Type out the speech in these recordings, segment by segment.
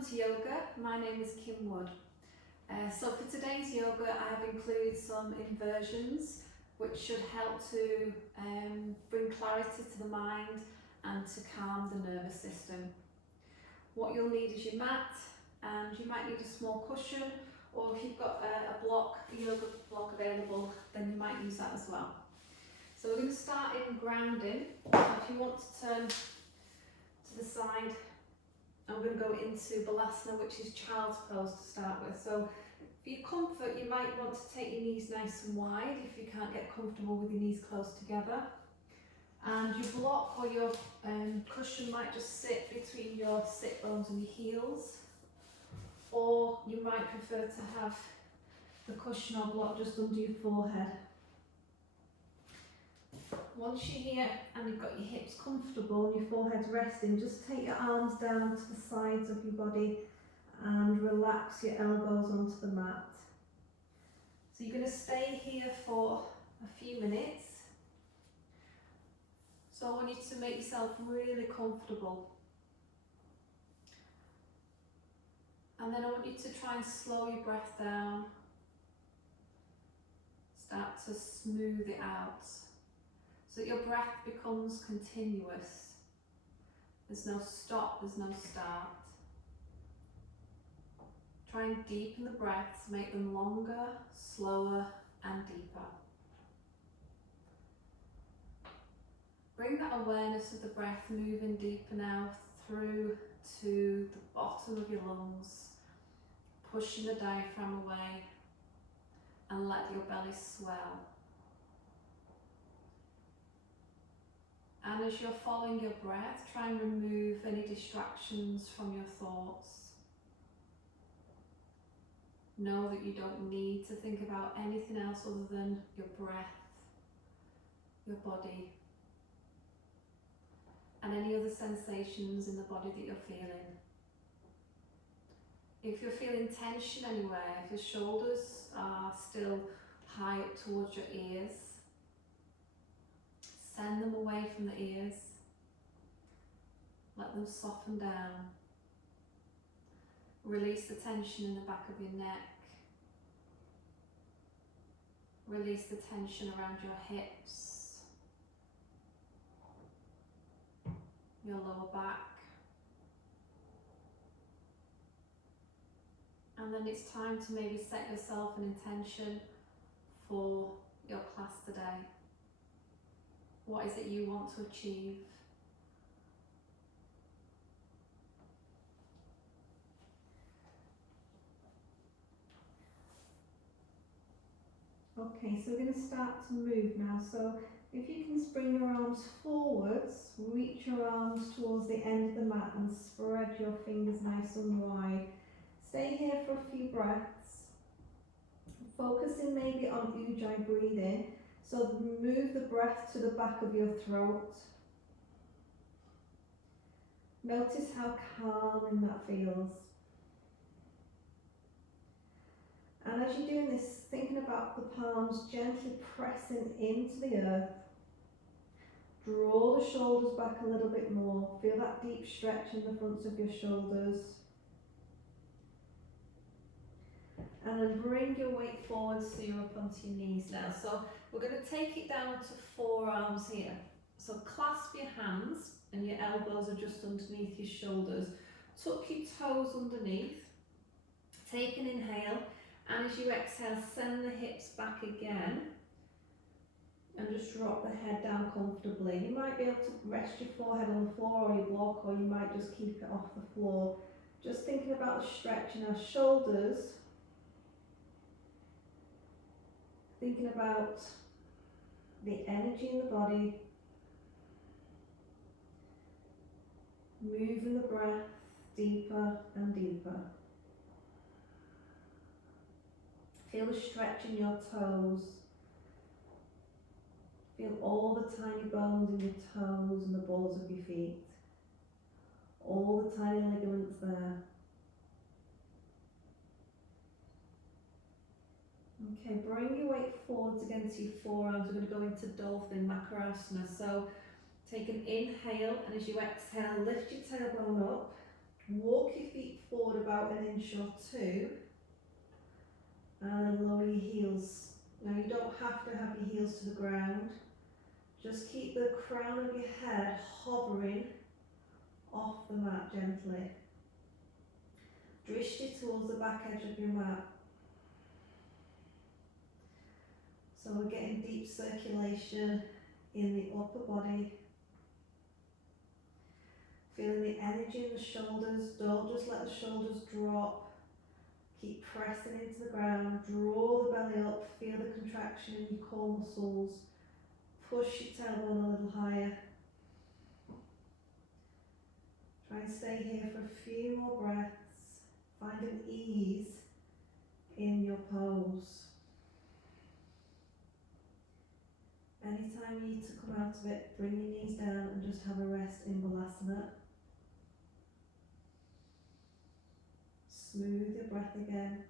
Welcome to yoga. My name is Kim Wood. So for today's yoga I have included some inversions which should help to bring clarity to the mind and to calm the nervous system. What you'll need is your mat, and you might need a small cushion, or if you've got a yoga block available, then you might use that as well. So we're going to start in grounding. If you want to turn to the side, I'm going to go into Balasana, which is child's pose to start with. So for your comfort, you might want to take your knees nice and wide if you can't get comfortable with your knees close together. And your block or your cushion might just sit between your sit bones and your heels. Or you might prefer to have the cushion or block just under your forehead. Once you're here and you've got your hips comfortable and your forehead's resting, just take your arms down to the sides of your body and relax your elbows onto the mat. So you're going to stay here for a few minutes. So I want you to make yourself really comfortable. And then I want you to try and slow your breath down. Start to smooth it out, so that your breath becomes continuous. There's no stop, there's no start. Try and deepen the breaths, make them longer, slower and deeper. Bring that awareness of the breath moving deeper now through to the bottom of your lungs, pushing the diaphragm away, and let your belly swell. And as you're following your breath, try and remove any distractions from your thoughts. Know that you don't need to think about anything else other than your breath, your body, and any other sensations in the body that you're feeling. If you're feeling tension anywhere, if your shoulders are still high up towards your ears, send them away from the ears. Let them soften down. Release the tension in the back of your neck. Release the tension around your hips, your lower back. And then it's time to maybe set yourself an intention for your class today. What is it you want to achieve? Okay, so we're going to start to move now. So if you can spring your arms forwards, reach your arms towards the end of the mat and spread your fingers nice and wide. Stay here for a few breaths. Focusing maybe on Ujjayi breathing. So move the breath to the back of your throat. Notice how calming that feels. And as you're doing this, thinking about the palms gently pressing into the earth. Draw the shoulders back a little bit more. Feel that deep stretch in the fronts of your shoulders. And then bring your weight forward so you're up onto your knees now. So we're going to take it down to forearms here. So clasp your hands and your elbows are just underneath your shoulders. Tuck your toes underneath. Take an inhale, and as you exhale, send the hips back again. And just drop the head down comfortably. You might be able to rest your forehead on the floor or your block, or you might just keep it off the floor. Just thinking about the stretch in our shoulders. Thinking about the energy in the body, moving the breath deeper and deeper. Feel the stretch in your toes. Feel all the tiny bones in your toes and the balls of your feet. All the tiny ligaments there. Okay, bring your weight forwards again to your forearms. We're going to go into Dolphin Makarasana. So take an inhale, and as you exhale, lift your tailbone up, Walk your feet forward about an inch or two and lower your heels. Now you don't have to have your heels to the ground. Just keep the crown of your head hovering off the mat gently. Drishti towards the back edge of your mat. So we're getting deep circulation in the upper body. Feeling the energy in the shoulders. Don't just let the shoulders drop. Keep pressing into the ground. Draw the belly up. Feel the contraction in your core muscles. Push your tailbone a little higher. Try and stay here for a few more breaths. Find an ease in your pose. Anytime you need to come out of it, bring your knees down and just have a rest in Balasana. Smooth your breath again.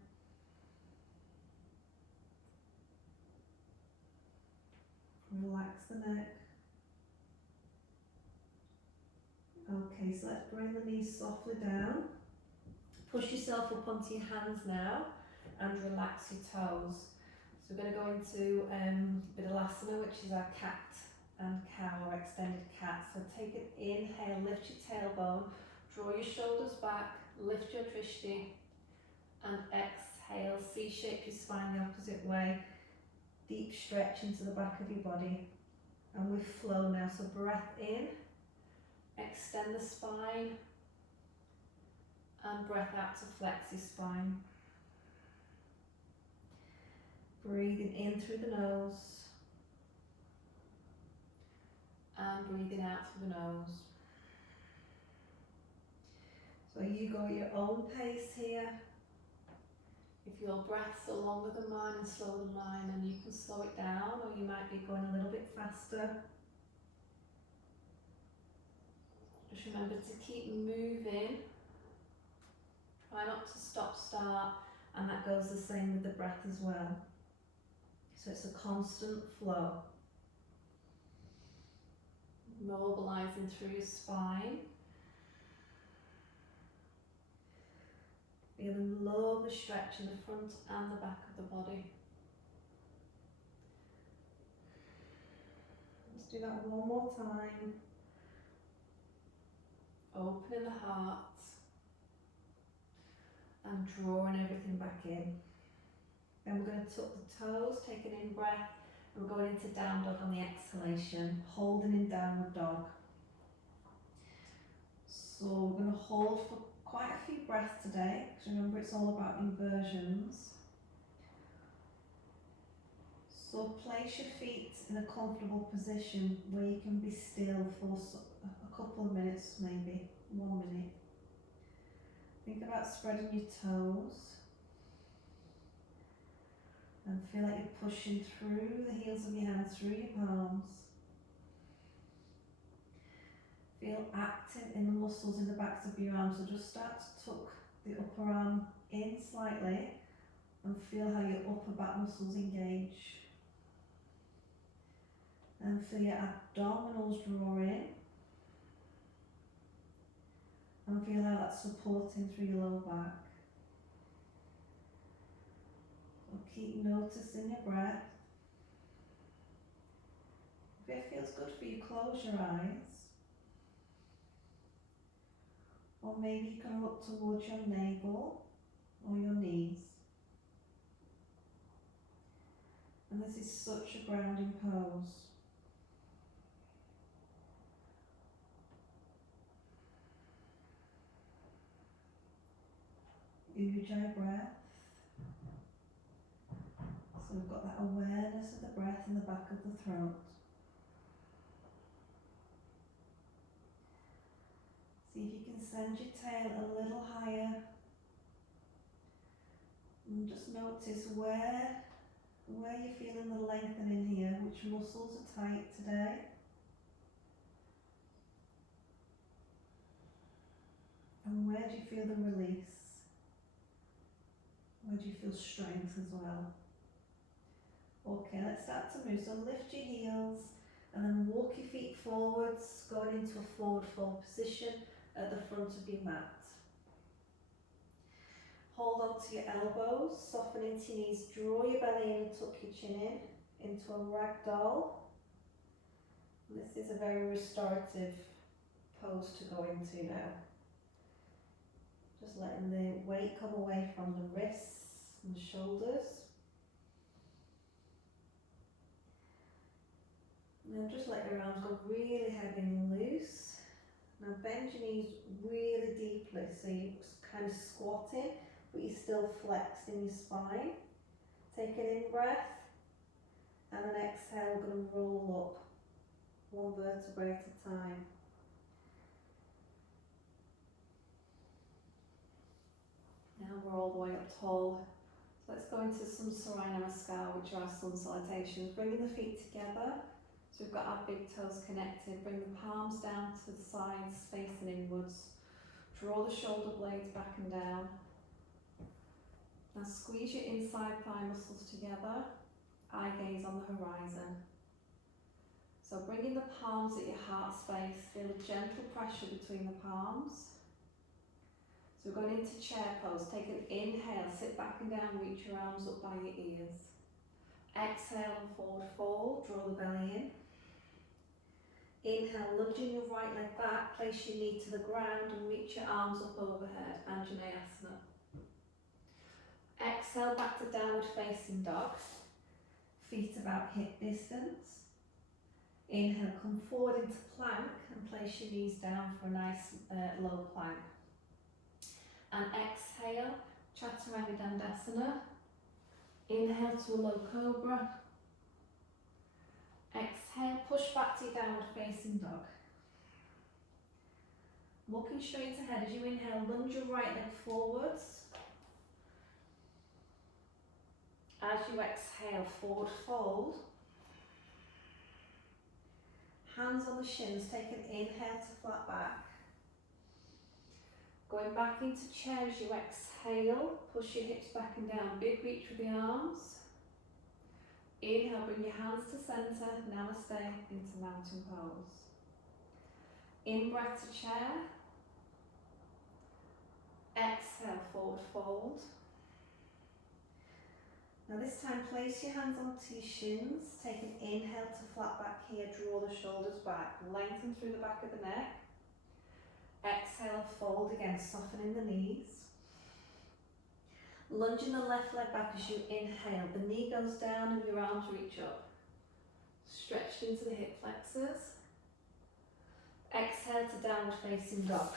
Relax the neck. Okay, so let's bring the knees softly down. Push yourself up onto your hands now and relax your toes. So we're going to go into Vidalasana, which is our cat and cow or extended cat. So take an inhale, lift your tailbone, draw your shoulders back, lift your drishti, and exhale, C-shape your spine the opposite way. Deep stretch into the back of your body. And we flow now, so breath in, extend the spine, and breath out to flex your spine. Breathing in through the nose, and breathing out through the nose. So you go at your own pace here. If your breaths are longer than mine and slower than mine, then you can slow it down, or you might be going a little bit faster. Just remember to keep moving. Try not to stop, start, and that goes the same with the breath as well. So it's a constant flow. Mobilizing through your spine. Feeling lovely stretch in the front and the back of the body. Let's do that one more time. Opening the heart and drawing everything back in. Then we're going to tuck the toes, take an in breath, and we're going into down dog on the exhalation, holding in downward dog. So we're going to hold for quite a few breaths today, because remember it's all about inversions. So place your feet in a comfortable position where you can be still for a couple of minutes, maybe 1 minute. Think about spreading your toes and feel like you're pushing through the heels of your hands, through your palms. Feel active in the muscles in the backs of your arms, so just start to tuck the upper arm in slightly and feel how your upper back muscles engage. And feel your abdominals draw in and feel how that's supporting through your lower back. So keep noticing your breath. If it feels good for you, close your eyes. Or maybe you can look towards your navel or your knees. And this is such a grounding pose. Ujjayi breath. So we've got that awareness of the breath in the back of the throat. See if you can send your tail a little higher. And just notice where you're feeling the lengthening here, which muscles are tight today. And where do you feel the release? Where do you feel strength as well? Okay, let's start to move. So lift your heels and then walk your feet forwards, going into a forward fold position at the front of your mat. Hold on to your elbows, soften into your knees, draw your belly in and tuck your chin in, into a ragdoll. This is a very restorative pose to go into now. Just letting the weight come away from the wrists and the shoulders. Now just let your arms go really heavy and loose. Now bend your knees really deeply so you're kind of squatting but you're still flexed in your spine. Take an in-breath and then exhale, we're going to roll up one vertebrae at a time. Now we're all the way up tall. So let's go into some Sarai Namaskar, which are our sun salutations. Bringing the feet together. So we've got our big toes connected. Bring the palms down to the sides, facing inwards. Draw the shoulder blades back and down. Now squeeze your inside thigh muscles together. Eye gaze on the horizon. So bringing the palms at your heart space. Feel a gentle pressure between the palms. So we're going into chair pose. Take an inhale, sit back and down, reach your arms up by your ears. Exhale and forward fold, draw the belly in. Inhale, lunging your right leg back, place your knee to the ground and reach your arms up overhead, Anjaneyasana. Exhale back to downward facing dog, feet about hip distance. Inhale, come forward into plank and place your knees down for a nice low plank. And exhale, Chaturanga Dandasana. Inhale to a low cobra. Exhale, push back to your downward facing dog. Looking straight ahead as you inhale, lunge your right leg forwards. As you exhale, forward fold. Hands on the shins, take an inhale to flat back. Going back into chair as you exhale, push your hips back and down, big reach with the arms. Inhale, bring your hands to centre, namaste, into mountain pose. In breath to chair. Exhale, forward fold. Now this time place your hands onto your shins, take an inhale to flat back here, draw the shoulders back, lengthen through the back of the neck. Exhale, fold again, softening the knees. Lunging the left leg back as you inhale. The knee goes down and your arms reach up. Stretched into the hip flexors. Exhale to downward facing dog.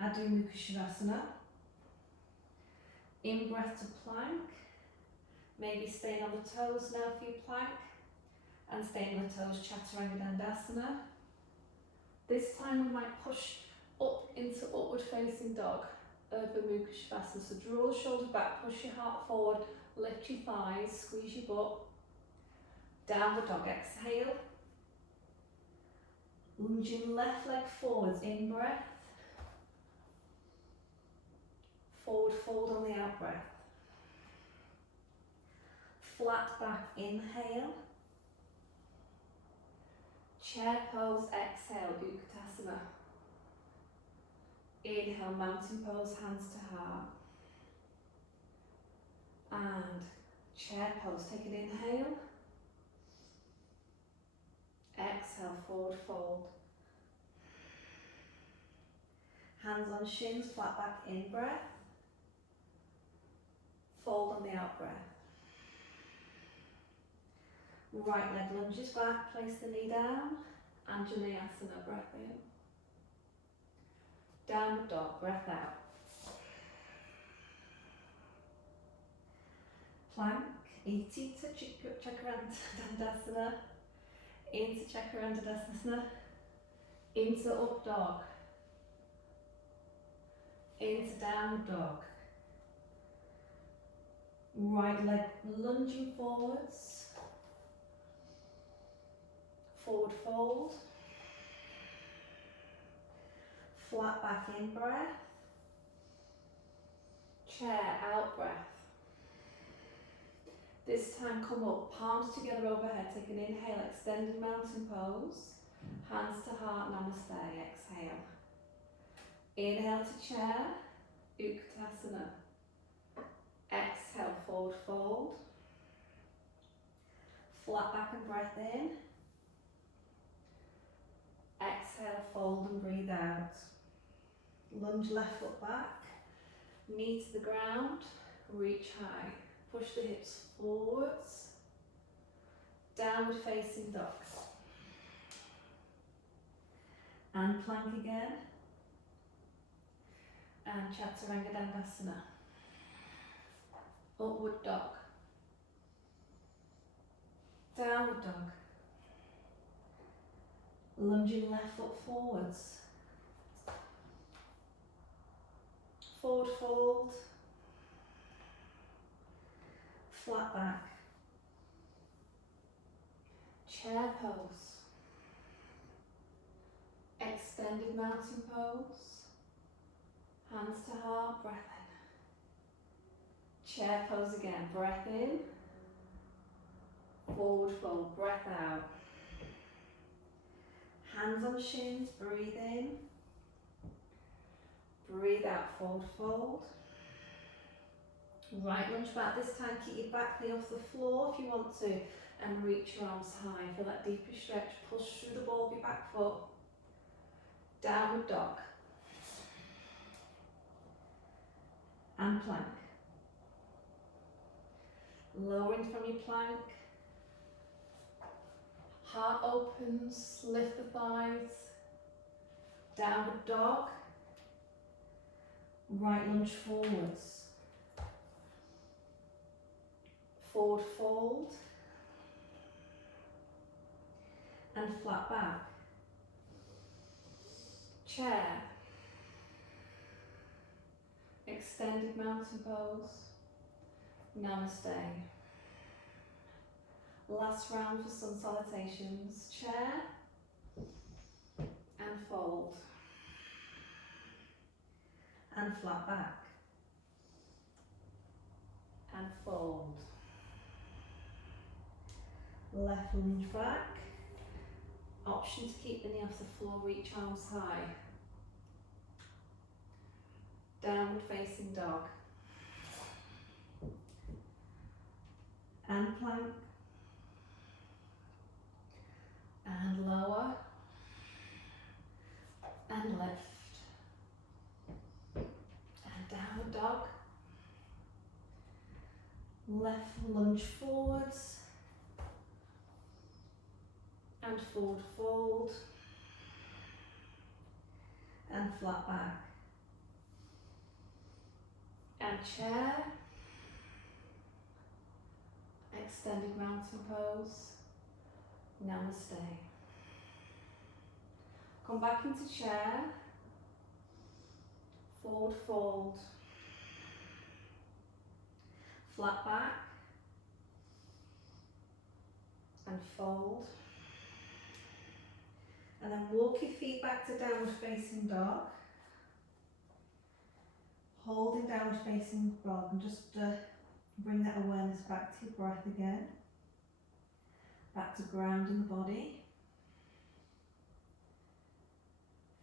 Adho Mukha Shavasana. In breath to plank. Maybe staying on the toes now for your plank. And staying on the toes, Chaturanga Dandasana. This time we might push up into upward facing dog, Adho Mukha Shavasana. So draw the shoulders back, push your heart forward, lift your thighs, squeeze your butt. Downward dog, exhale. Lunging left leg forwards, in breath. Forward fold on the out breath. Flat back, inhale. Chair pose, exhale, Utkatasana. Inhale, mountain pose, hands to heart. And chair pose, take an inhale. Exhale, forward fold. Hands on shins, flat back, in breath. Fold on the out breath. Right leg lunges back, place the knee down. Anjaneyasana, breath in. Downward dog, breath out. Plank, iti to Chaturanga Dandasana. Into Chaturanga Dandasana. Into up dog. Into downward dog. Right leg lunging forwards. Forward fold. Flat back, in breath. Chair, out breath. This time come up, palms together overhead, take an inhale, extended mountain pose. Hands to heart, namaste, exhale. Inhale to chair, Utkatasana. Exhale, forward fold. Flat back and breath in. Exhale, fold and breathe out. Lunge left foot back, knee to the ground, reach high. Push the hips forwards, downward facing dog. And plank again. And Chaturanga Dandasana. Upward dog. Downward dog. Lunging left foot forwards. Forward fold. Flat back. Chair pose. Extended mountain pose. Hands to heart, breath in. Chair pose again, breath in. Forward fold, breath out. Hands on shins, breathe in. Breathe out, forward fold. Right lunge back, this time keep your back knee off the floor if you want to, and reach your arms high. Feel that deeper stretch, push through the ball of your back foot. Downward dog. And plank. Lowering from your plank. Heart opens, lift the thighs. Downward dog. Right lunge forwards. Forward fold. And flat back. Chair. Extended mountain pose. Namaste. Last round for sun salutations. Chair and fold. And flat back. And fold. Left lunge back. Option to keep the knee off the floor, reach arms high. Downward facing dog. And plank. And lower. And lift. And downward dog. Left lunge forwards. And forward fold. And flat back. And chair. Extended mountain pose. Namaste. Come back into chair. Forward fold. Flat back. And fold. And then walk your feet back to downward facing dog. Holding downward facing dog and just bring that awareness back to your breath again. Back to grounding the body.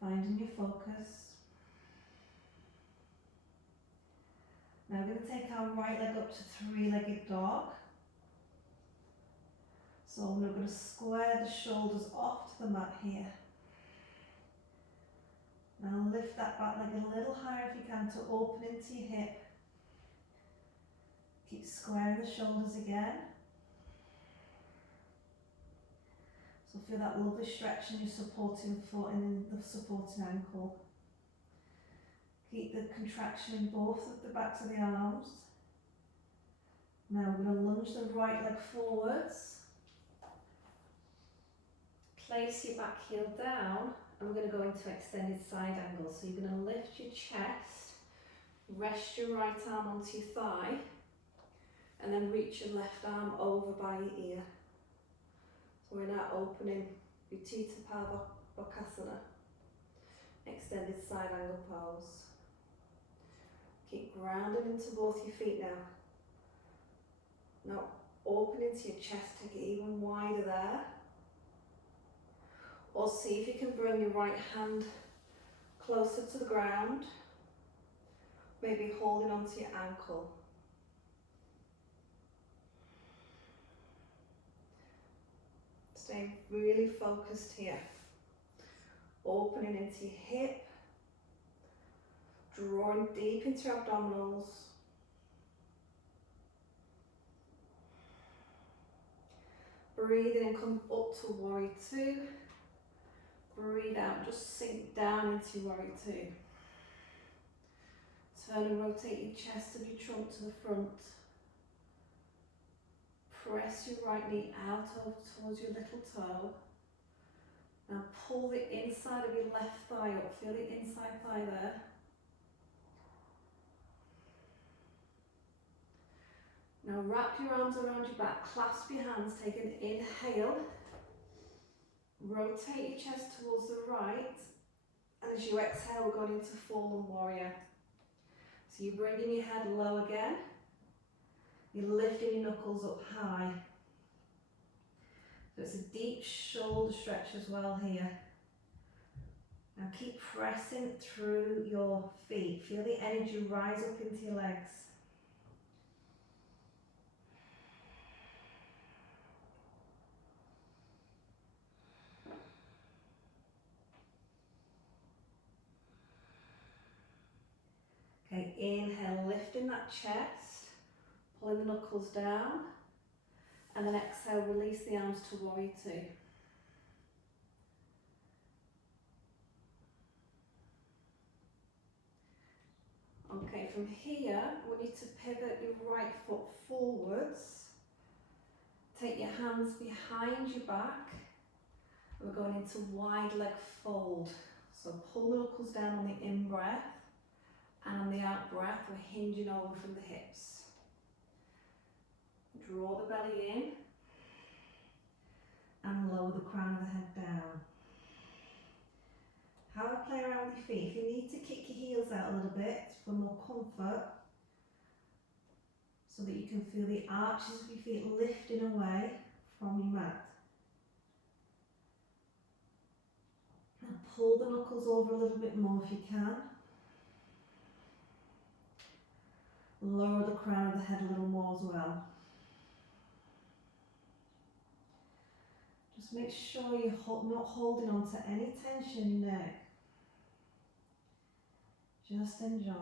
Finding your focus. Now we're going to take our right leg up to three-legged dog. So we're going to square the shoulders off to the mat here. Now lift that back leg a little higher if you can to open into your hip. Keep squaring the shoulders again. So feel that lovely stretch in your supporting foot and in the supporting ankle. Keep the contraction in both of the backs of the arms. Now we're going to lunge the right leg forwards. Place your back heel down and we're going to go into extended side angle. So you're going to lift your chest, rest your right arm onto your thigh and then reach your left arm over by your ear. So we're now opening Utthita Bakasana, extended side angle pose. Keep grounding into both your feet now. Now open into your chest, take it even wider there. Or see if you can bring your right hand closer to the ground, maybe holding onto your ankle. Stay really focused here. Opening into your hip, drawing deep into your abdominals. Breathe in, come up to warrior two. Breathe out, just sink down into warrior two. Turn and rotate your chest and your trunk to the front. Press your right knee out over towards your little toe. Now pull the inside of your left thigh up. Feel the inside thigh there. Now wrap your arms around your back, clasp your hands, take an inhale. Rotate your chest towards the right. And as you exhale, we're going into fallen warrior. So you're bringing your head low again. You're lifting your knuckles up high. So it's a deep shoulder stretch as well here. Now keep pressing through your feet. Feel the energy rise up into your legs. Okay, inhale, lifting that chest, pulling the knuckles down, and then exhale, release the arms to warrior two. Okay, from here, we need to pivot your right foot forwards. Take your hands behind your back. We're going into wide leg fold. So pull the knuckles down on the in-breath, and on the out-breath, we're hinging over from the hips. Draw the belly in, and lower the crown of the head down. Have a play around with your feet. If you need to kick your heels out a little bit for more comfort, so that you can feel the arches of your feet lifting away from your mat. And pull the knuckles over a little bit more if you can. Lower the crown of the head a little more as well. Just make sure you're not holding on to any tension in your neck. Just enjoy.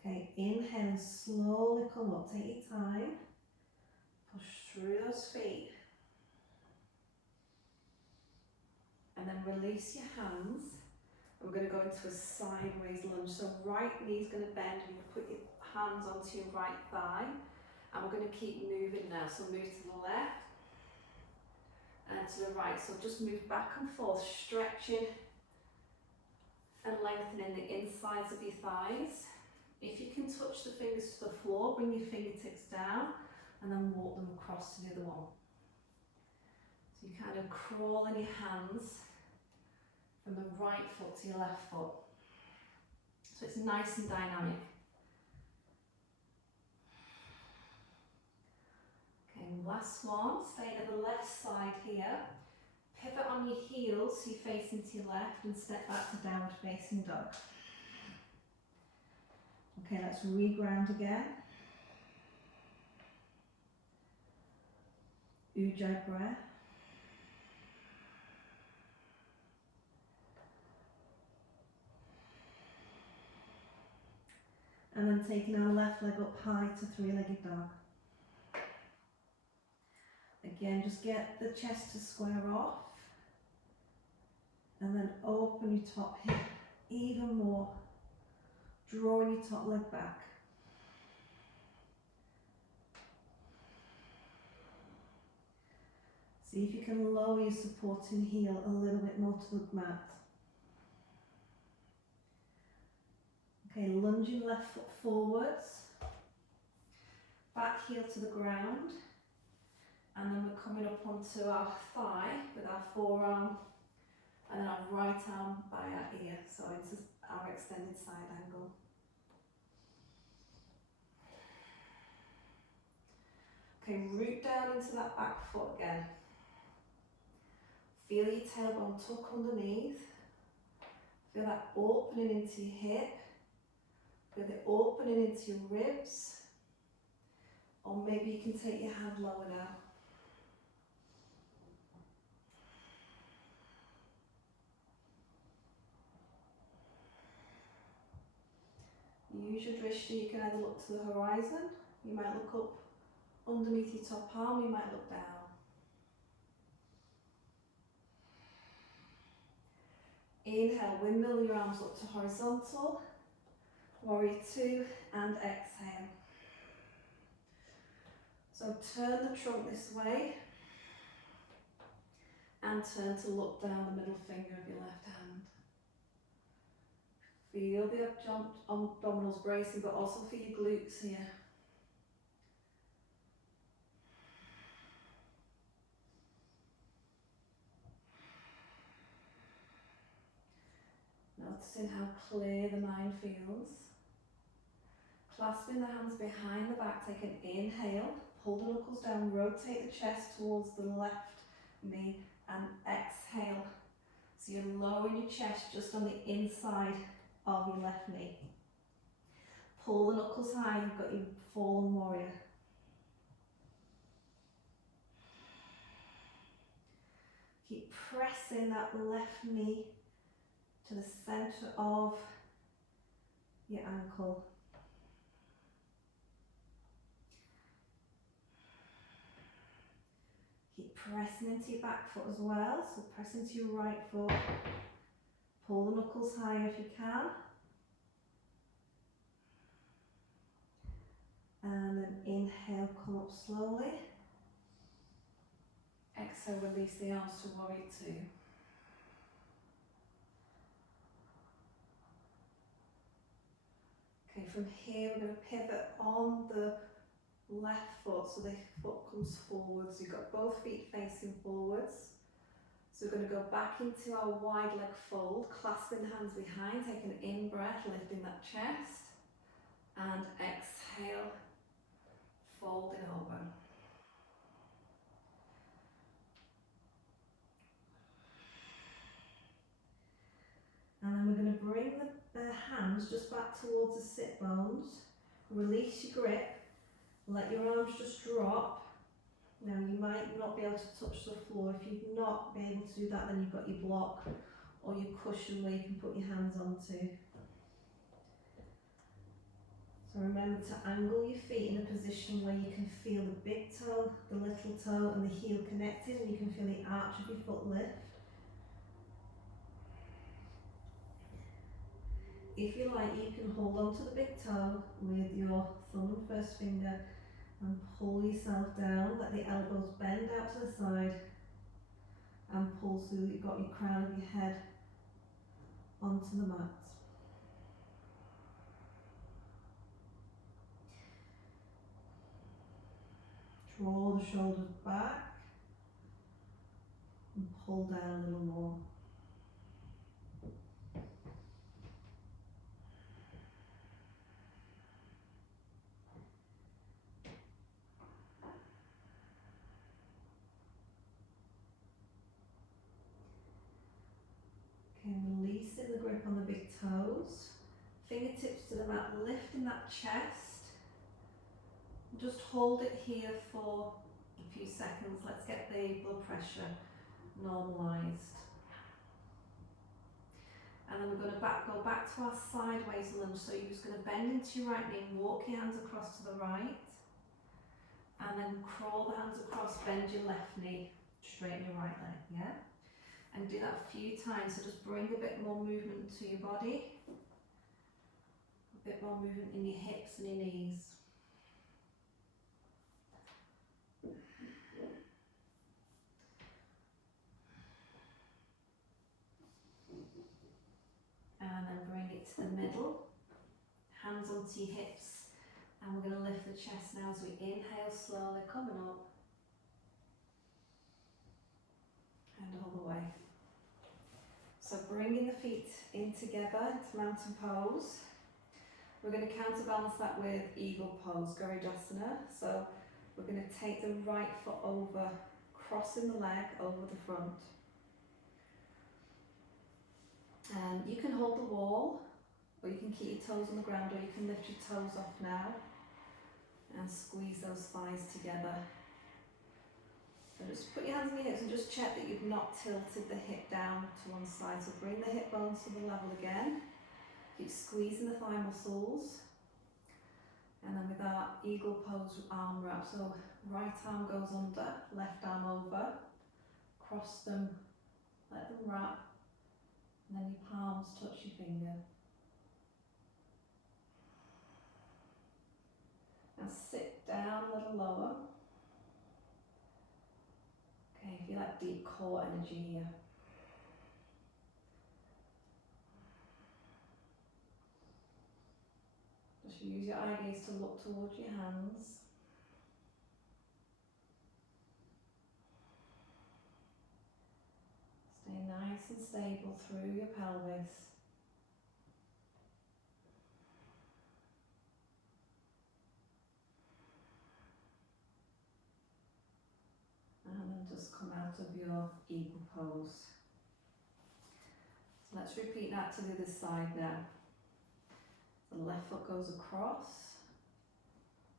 Okay, inhale and slowly come up. Take your time. Push through those feet. And then release your hands. And we're going to go into a sideways lunge. So right knee's going to bend and you put your hands onto your right thigh. And we're going to keep moving now. So move to the left and to the right. So just move back and forth, stretching and lengthening the insides of your thighs. If you can touch the fingers to the floor, bring your fingertips down and then walk them across to the other one. So you kind of crawl in your hands from the right foot to your left foot. So it's nice and dynamic. Okay, last one, staying at the left side here. Pivot on your heels so you're facing to your left and step back to downward facing dog. Okay, let's reground again. Ujjayi breath. And then taking our left leg up high to three-legged dog. Again, just get the chest to square off. And then open your top hip even more. Drawing your top leg back. See if you can lower your supporting heel a little bit more to the mat. Okay, lunging left foot forwards. Back heel to the ground. And then we're coming up onto our thigh with our forearm and then our right arm by our ear. So into our extended side angle. Okay, root down into that back foot again. Feel your tailbone tuck underneath. Feel that opening into your hip. Feel the opening into your ribs. Or maybe you can take your hand lower now. Use your drishti, you can either look to the horizon, you might look up underneath your top arm, you might look down. Inhale, windmill your arms up to horizontal, warrior two, and exhale. So turn the trunk this way, and turn to look down the middle finger of your left hand. Feel the abdominals bracing, but also for your glutes here. Noticing how clear the mind feels. Clasping the hands behind the back, take an inhale, pull the knuckles down, rotate the chest towards the left knee, and exhale. So you're lowering your chest just on the inside of your left knee. Pull the knuckles high, you've got your fallen warrior. Keep pressing that left knee to the centre of your ankle. Keep pressing into your back foot as well, so press into your right foot. Pull the knuckles higher if you can. And then inhale, come up slowly. Exhale, release the arms to warrior two. Okay, from here we're going to pivot on the left foot, so the foot comes forwards. You've got both feet facing forwards. So we're going to go back into our wide leg fold, clasping the hands behind, take an in breath, lifting that chest, and exhale, folding over. And then we're going to bring the hands just back towards the sit bones, release your grip, let your arms just drop. Now you might not be able to touch the floor. If you've not been able to do that, then you've got your block or your cushion where you can put your hands onto. So remember to angle your feet in a position where you can feel the big toe, the little toe and the heel connected, and you can feel the arch of your foot lift. If you like, you can hold on to the big toe with your thumb and first finger and pull yourself down, let the elbows bend out to the side and pull so that you've got your crown of your head onto the mat. Draw the shoulders back and pull down a little more. Okay, releasing the grip on the big toes, fingertips to the mat, lifting that chest. Just hold it here for a few seconds. Let's get the blood pressure normalised. And then we're going to go back to our sideways lunge. So you're just going to bend into your right knee, walk your hands across to the right, and then crawl the hands across, bend your left knee, straighten your right leg, yeah? And do that a few times, so just bring a bit more movement to your body, a bit more movement in your hips and your knees. And then bring it to the middle, hands onto your hips, and we're going to lift the chest now as we inhale slowly, coming up, and all the way. So bringing the feet in together into mountain pose. We're going to counterbalance that with eagle pose, Garudasana. So we're going to take the right foot over, crossing the leg over the front. And you can hold the wall, or you can keep your toes on the ground, or you can lift your toes off now. and squeeze those thighs together. So just put your hands on your hips and just check that you've not tilted the hip down to one side. So bring the hip bones to the level again. Keep squeezing the thigh muscles. And then with our eagle pose arm wrap, so right arm goes under, left arm over, cross them, let them wrap, and then your palms touch your finger. Now sit down a little lower. Okay, feel that deep core energy here. Just use your eye gaze to look towards your hands. Stay nice and stable through your pelvis. And then just come out of your eagle pose. So let's repeat that to the other side now. The left foot goes across.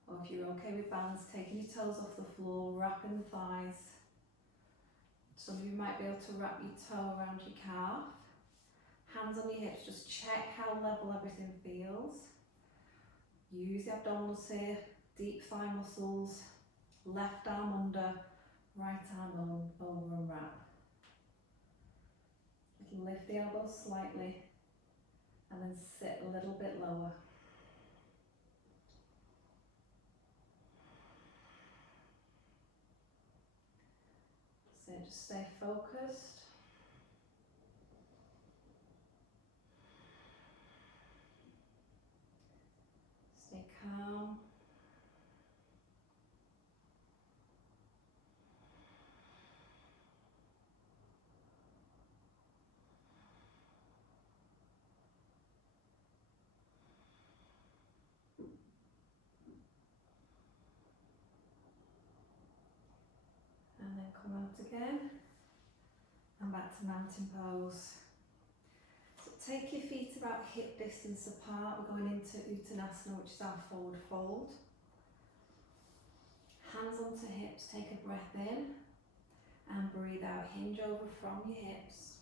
Or if you're okay with balance, taking your toes off the floor, wrapping the thighs. Some of you might be able to wrap your toe around your calf. Hands on your hips, just check how level everything feels. Use the abdominals here, deep thigh muscles, left arm under, right arm over and wrap. You can lift the elbows slightly and then sit a little bit lower. So just stay focused. Stay calm. And then come out again. And back to mountain pose. So take your feet about hip distance apart. We're going into Uttanasana, which is our forward fold. Hands onto hips, take a breath in and breathe out. Hinge over from your hips.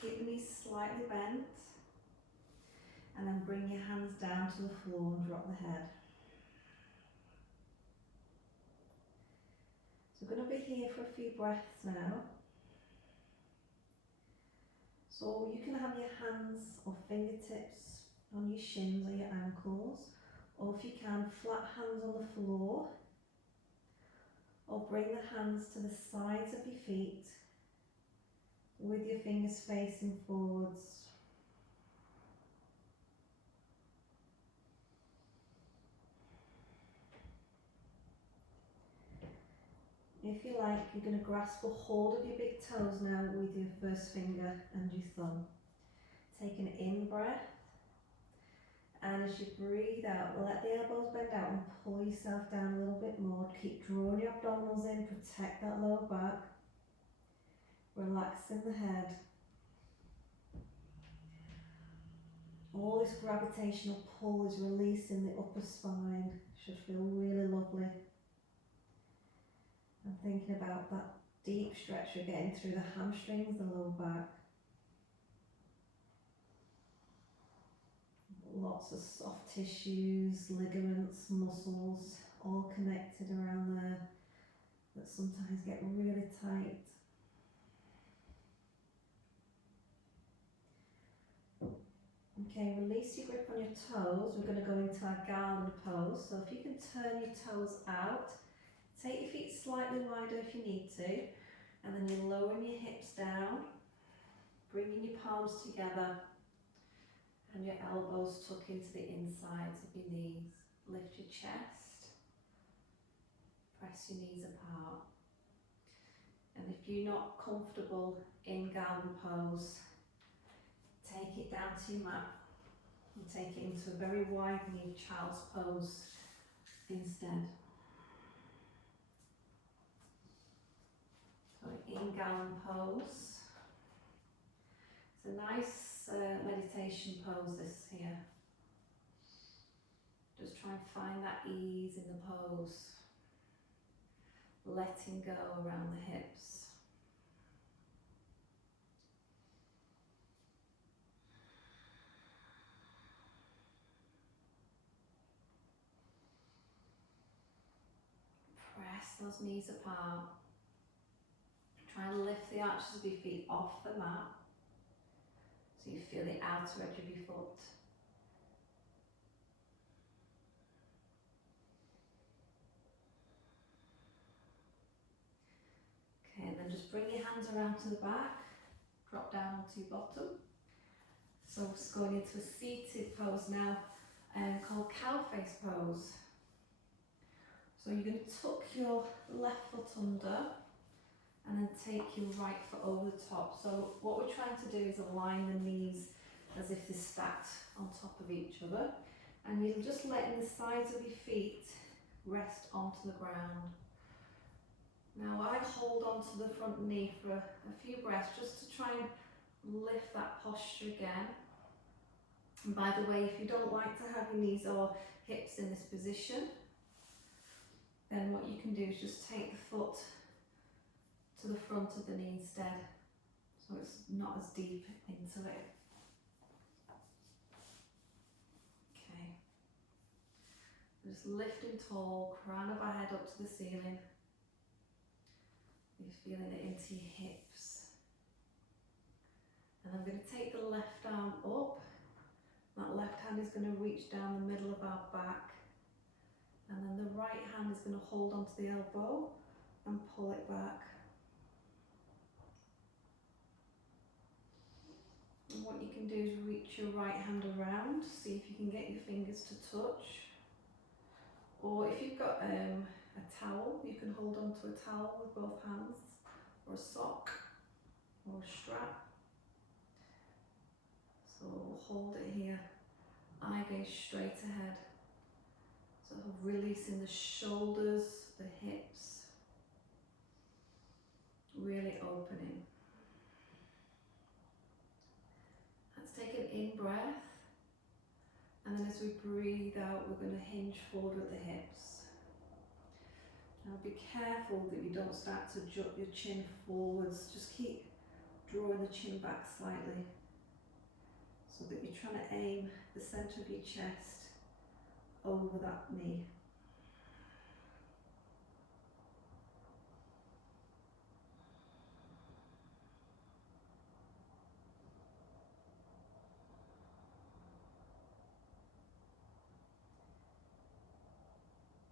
Keep the knees slightly bent. And then bring your hands down to the floor and drop the head. So we're going to be here for a few breaths now. So you can have your hands or fingertips on your shins or your ankles, or if you can, flat hands on the floor, or bring the hands to the sides of your feet with your fingers facing forwards. If you like, you're going to grasp a hold of your big toes now with your first finger and your thumb. Take an in breath, and as you breathe out, let the elbows bend out and pull yourself down a little bit more. Keep drawing your abdominals in, protect that lower back, relaxing the head. All this gravitational pull is releasing the upper spine. Should feel really lovely. And thinking about that deep stretch we're getting through the hamstrings, the lower back. Lots of soft tissues, ligaments, muscles, all connected around there that sometimes get really tight. Okay, release your grip on your toes. We're going to go into our garland pose. So if you can turn your toes out, take your feet slightly wider if you need to, and then you're lowering your hips down, bringing your palms together, and your elbows tuck into the insides of your knees. Lift your chest, press your knees apart. And if you're not comfortable in garland pose, take it down to your mat and take it into a very wide knee child's pose instead. So in garland pose. It's a nice meditation pose this here. Just try and find that ease in the pose. Letting go around the hips. Press those knees apart. Try and lift the arches of your feet off the mat so you feel the outer edge of your foot. Okay, and then just bring your hands around to the back, drop down onto your bottom. So we're just going into a seated pose now, called cow face pose. So you're going to tuck your left foot under and then take your right foot over the top. So what we're trying to do is align the knees as if they're stacked on top of each other. And you're just letting the sides of your feet rest onto the ground. Now I hold onto the front knee for a few breaths just to try and lift that posture again. And by the way, if you don't like to have your knees or hips in this position, then what you can do is just take the foot to the front of the knee instead, so it's not as deep into it. Okay. Just lifting tall, crown of our head up to the ceiling. You're feeling it into your hips. And I'm going to take the left arm up. That left hand is going to reach down the middle of our back. And then the right hand is going to hold onto the elbow and pull it back. And what you can do is reach your right hand around, see if you can get your fingers to touch. Or if you've got a towel, you can hold onto a towel with both hands, or a sock, or a strap. So we'll hold it here, eye gaze straight ahead. So releasing the shoulders, the hips, really opening. Let's take an in breath, and then as we breathe out, we're going to hinge forward with the hips. Now be careful that you don't start to jut your chin forwards, just keep drawing the chin back slightly, so that you're trying to aim the centre of your chest over that knee.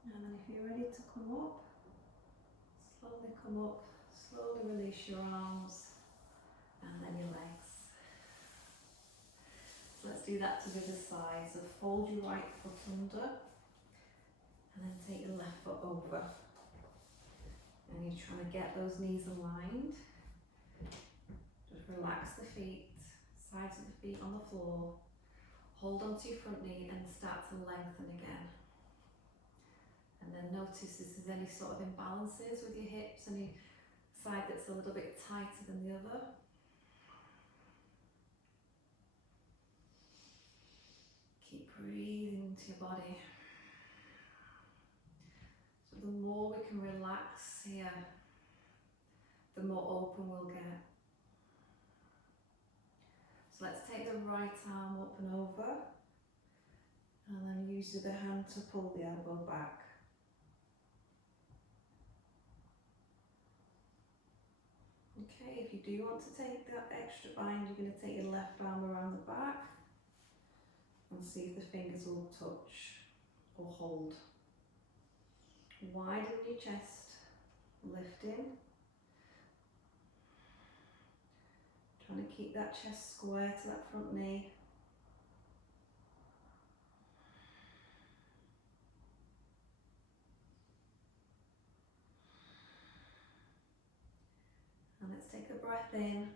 And then if you're ready to come up, slowly come up, slowly release your arms and then your legs. So let's do that to the other side. So fold your right foot under and then take your left foot over. And you're trying to get those knees aligned. Just relax the feet, sides of the feet on the floor. Hold onto your front knee and start to lengthen again. And then notice if there's any sort of imbalances with your hips, any side that's a little bit tighter than the other. Keep breathing into your body. So the more we can relax here, the more open we'll get. So let's take the right arm up and over, and then use the other hand to pull the elbow back. Okay, if you do want to take that extra bind, you're going to take your left arm around the back and see if the fingers will touch or hold. Widen your chest, lifting. Trying to keep that chest square to that front knee. And let's take a breath in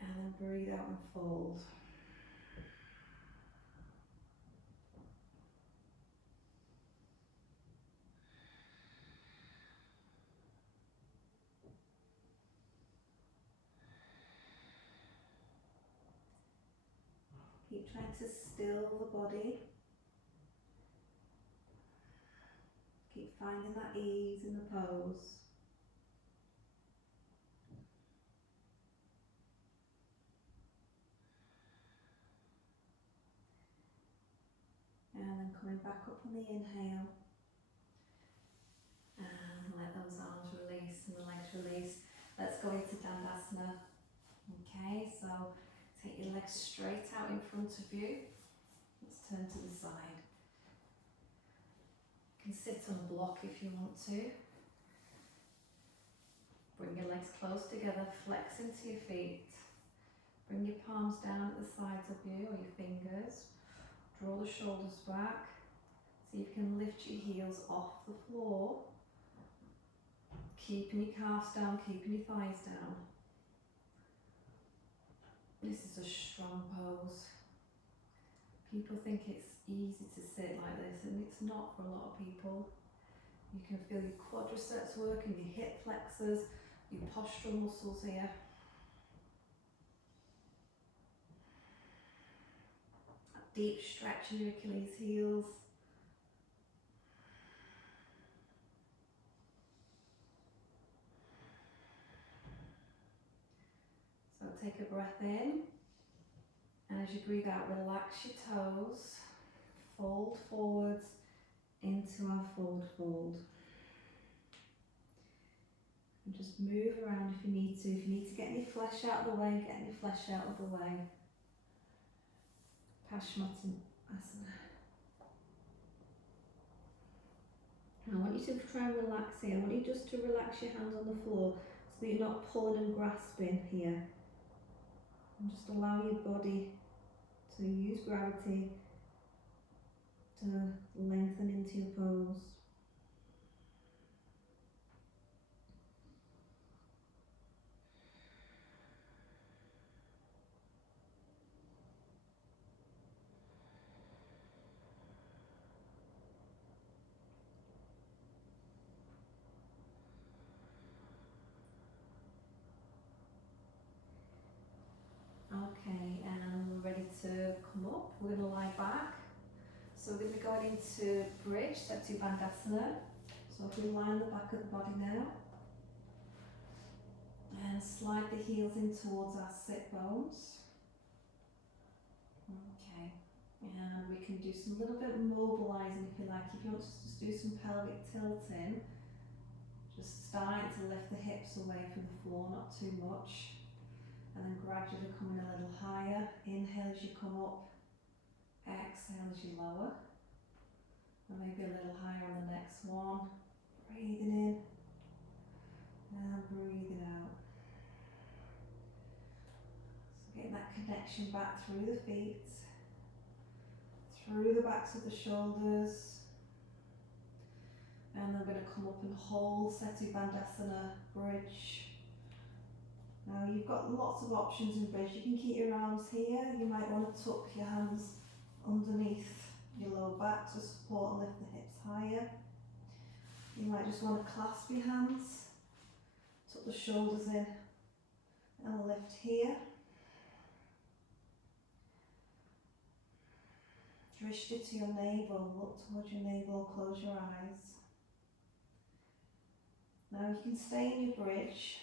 and then breathe out and fold. Keep trying to still the body. Keep finding that ease in the pose. And then coming back up on the inhale. And let those arms release and the legs release. Let's go into Dandasana. Okay, so take your legs straight out in front of you. Let's turn to the side. You can sit on a block if you want to. Bring your legs close together, flex into your feet. Bring your palms down at the sides of you or your fingers. Draw the shoulders back. See if you can lift your heels off the floor. Keeping your calves down, keeping your thighs down. This is a strong pose. People think it's easy to sit like this, and it's not for a lot of people. You can feel your quadriceps working, your hip flexors, your postural muscles here. Deep stretch in your Achilles heels. So take a breath in, and as you breathe out, relax your toes, fold forwards into our forward fold. And just move around if you need to. If you need to get any flesh out of the way, get any flesh out of the way. Paschimottanasana. I want you to try and relax here. I want you just to relax your hands on the floor so that you're not pulling and grasping here. And just allow your body to use gravity to lengthen into your pose. Okay, and we're ready to come up. We're going to lie back. So we're going to be going into bridge, Setu Bandhasana. So if we line the back of the body now, and slide the heels in towards our sit bones. Okay, and we can do some little bit of mobilising if you like. If you want to just do some pelvic tilting, just starting to lift the hips away from the floor, not too much. And then gradually coming a little higher. Inhale as you come up, exhale as you lower. And maybe a little higher on the next one. Breathing in and breathing out. So getting that connection back through the feet, through the backs of the shoulders. And then we're going to come up and hold Setu Bandhasana, bridge. Now you've got lots of options in bridge. You can keep your arms here. You might want to tuck your hands underneath your lower back to support and lift the hips higher. You might just want to clasp your hands, tuck the shoulders in and lift here. Drishti to your navel, look towards your navel, close your eyes. Now you can stay in your bridge.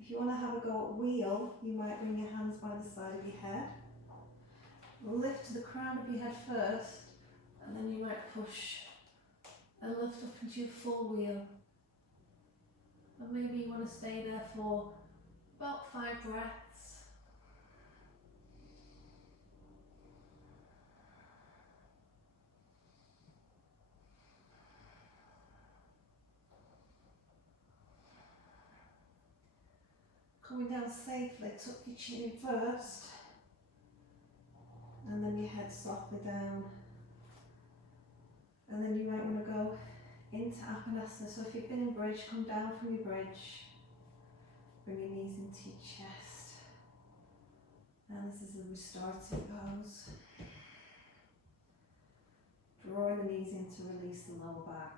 If you want to have a go at wheel, you might bring your hands by the side of your head. Lift to the crown of your head first, and then you might push and lift up into your full wheel. And maybe you want to stay there for about 5 breaths. Coming down safely, tuck your chin in first, and then your head softly down. And then you might want to go into Apanasana. So if you've been in bridge, come down from your bridge. Bring your knees into your chest. And this is a restorative pose. Drawing the knees in to release the lower back.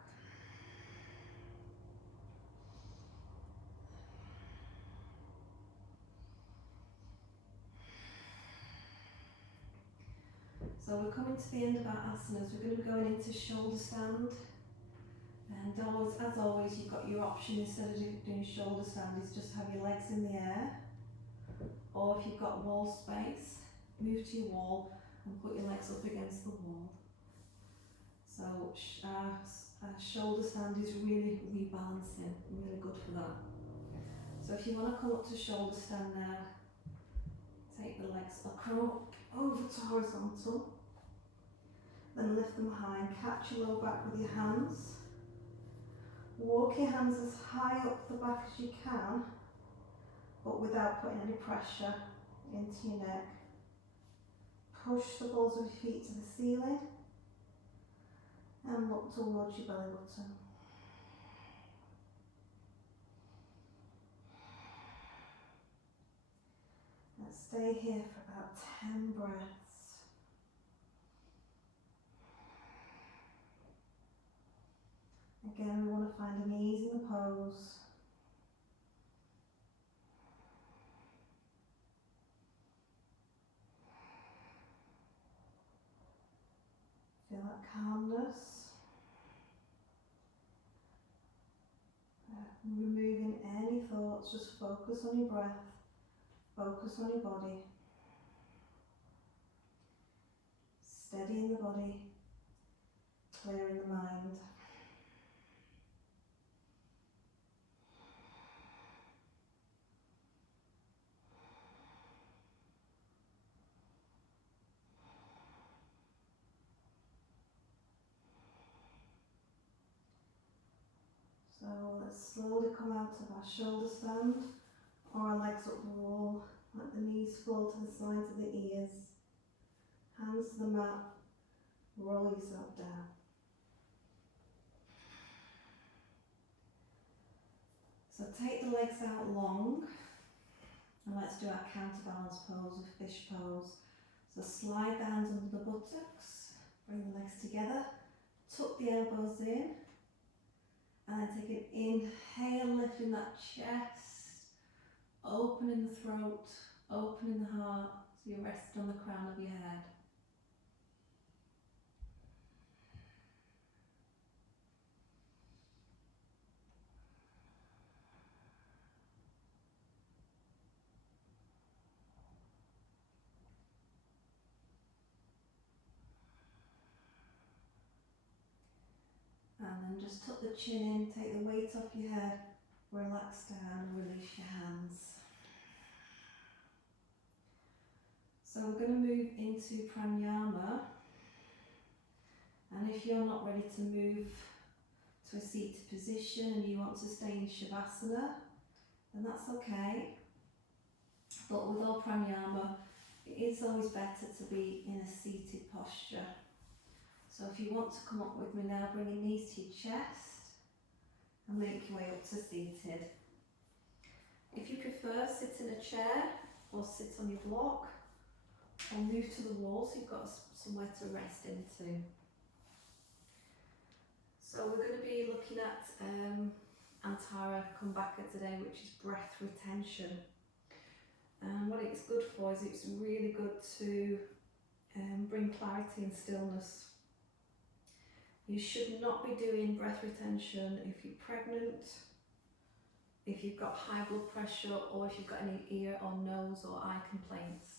So we're coming to the end of our asanas. We're going to be going into shoulder stand. And always, as always, you've got your option instead of doing shoulder stand is just have your legs in the air. Or if you've got wall space, move to your wall and put your legs up against the wall. So our shoulder stand is really rebalancing, really good for that. So if you want to come up to shoulder stand now, take the legs over to horizontal, then lift them high and catch your low back with your hands. Walk your hands as high up the back as you can, but without putting any pressure into your neck. Push the balls of your feet to the ceiling and look towards your belly button. Let's stay here for about 10 breaths. Again, we want to find an ease in the pose. Feel that calmness. Removing any thoughts, just focus on your breath, focus on your body. Steadying the body, clearing the mind. So let's slowly come out of our shoulder stand or our legs up the wall. Let the knees fall to the sides of the ears. Hands to the mat. Roll yourself down. So take the legs out long and let's do our counterbalance pose, a fish pose. So slide the hands under the buttocks, bring the legs together, tuck the elbows in, and then take an inhale, lifting that chest, opening the throat, opening the heart, so you rest on the crown of your head. And then just tuck the chin in, take the weight off your head, relax down, release your hands. So we're going to move into pranayama, and if you're not ready to move to a seated position and you want to stay in Shavasana, then that's okay. But with all pranayama, it is always better to be in a seated posture. So if you want to come up with me now, bring your knees to your chest and make your way up to seated. If you prefer, sit in a chair or sit on your block or move to the wall so you've got somewhere to rest into. So we're going to be looking at Antara Kumbhaka today, which is breath retention. And what it's good for is it's really good to bring clarity and stillness. You should not be doing breath retention if you're pregnant, if you've got high blood pressure, or if you've got any ear or nose or eye complaints.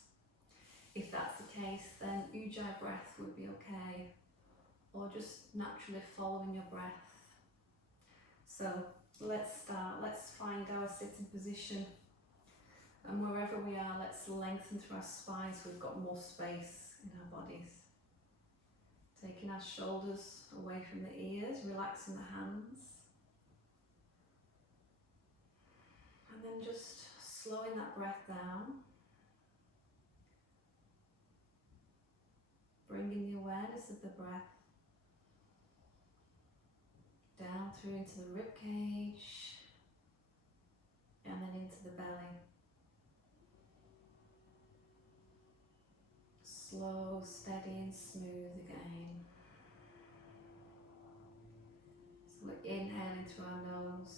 If that's the case, then Ujjayi breath would be okay, or just naturally following your breath. So let's start. Let's find our sitting position, and wherever we are, let's lengthen through our spine so we've got more space in our bodies. Taking our shoulders away from the ears, relaxing the hands. And then just slowing that breath down. Bringing the awareness of the breath down through into the rib cage and then into the belly. Slow, steady and smooth again. So we're inhaling through our nose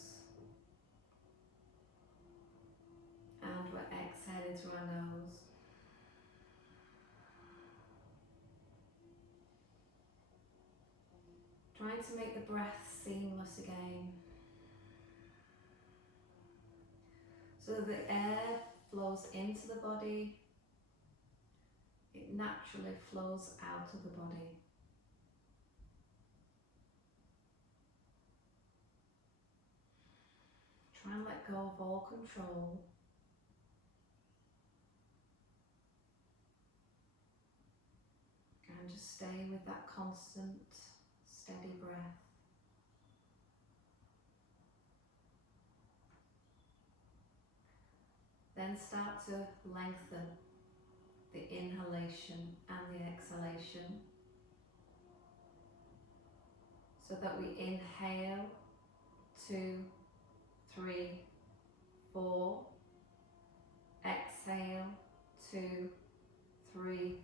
and we're exhaling through our nose. Try and trying to make the breath seamless again, so that the air flows into the body, it naturally flows out of the body. Try and let go of all control. And just stay with that constant, steady breath. Then start to lengthen the inhalation and the exhalation, so that we inhale 2, 3, 4, exhale 2, 3,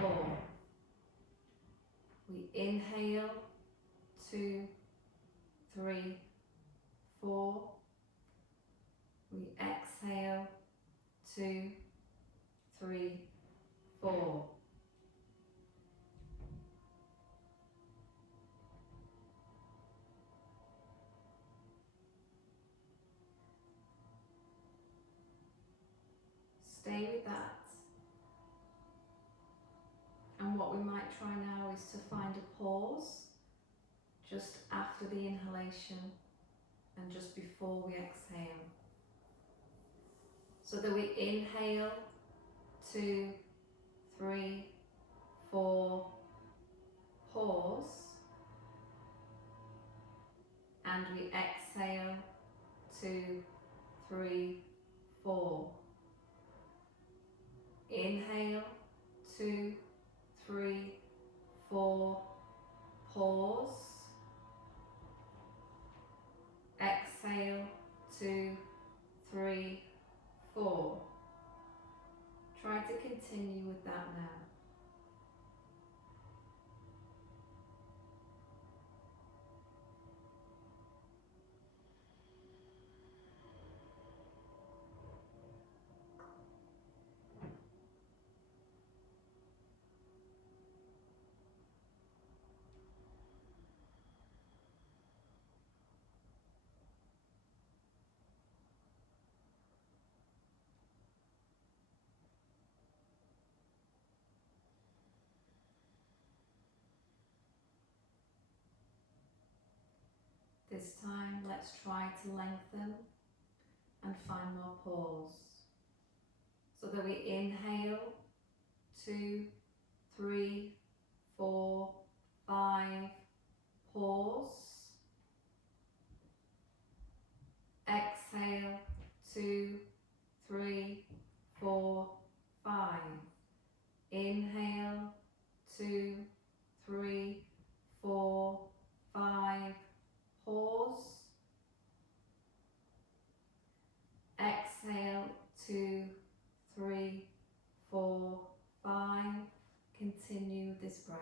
4. We inhale 2, 3, 4. We exhale 2, 3, 4. Stay with that. And what we might try now is to find a pause just after the inhalation and just before we exhale. So that we inhale 2, 3, 4, pause, and we exhale 2, 3, 4. Inhale 2, 3, 4, pause, exhale 2, 3, 4. Try to continue with that now. This time, let's try to lengthen and find more pause. So that we inhale 2, 3, 4, 5, pause, exhale 2, 3, 4, 5. Inhale 2, 3, 4, 5. Pause, exhale 2, 3, 4, 5. Continue this breath.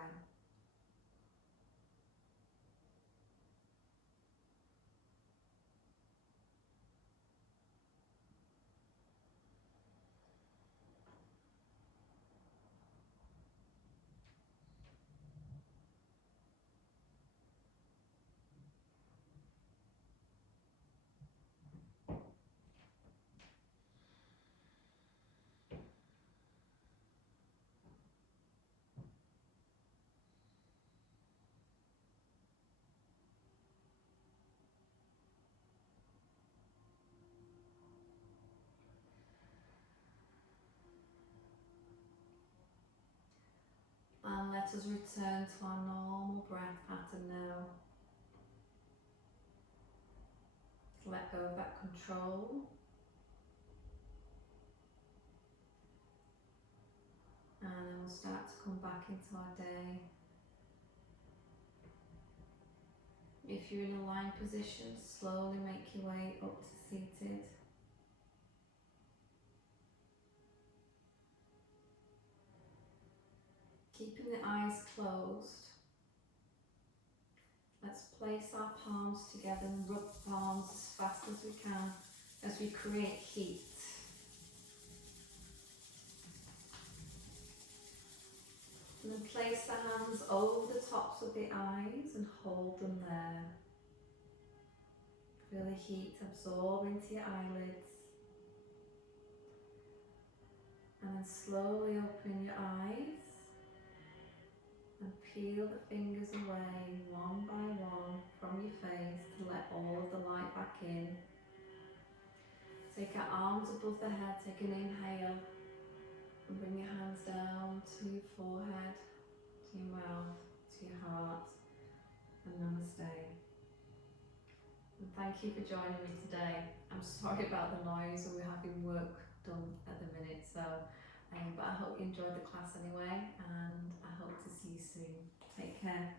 And let us return to our normal breath pattern now. Let go of that control. And then we'll start to come back into our day. If you're in a lying position, slowly make your way up to seated. Keeping the eyes closed, let's place our palms together and rub the palms as fast as we can as we create heat. And then place the hands over the tops tops of the eyes and hold them there. Feel the heat absorb into your eyelids. And then slowly open your eyes and peel the fingers away one by one from your face to let all of the light back in. Take your arms above the head, take an inhale and bring your hands down to your forehead, to your mouth, to your heart, and namaste. And thank you for joining me today. I'm sorry about the noise, and we're having work done at the minute, so but I hope you enjoyed the class anyway, and I hope to see you soon. Take care.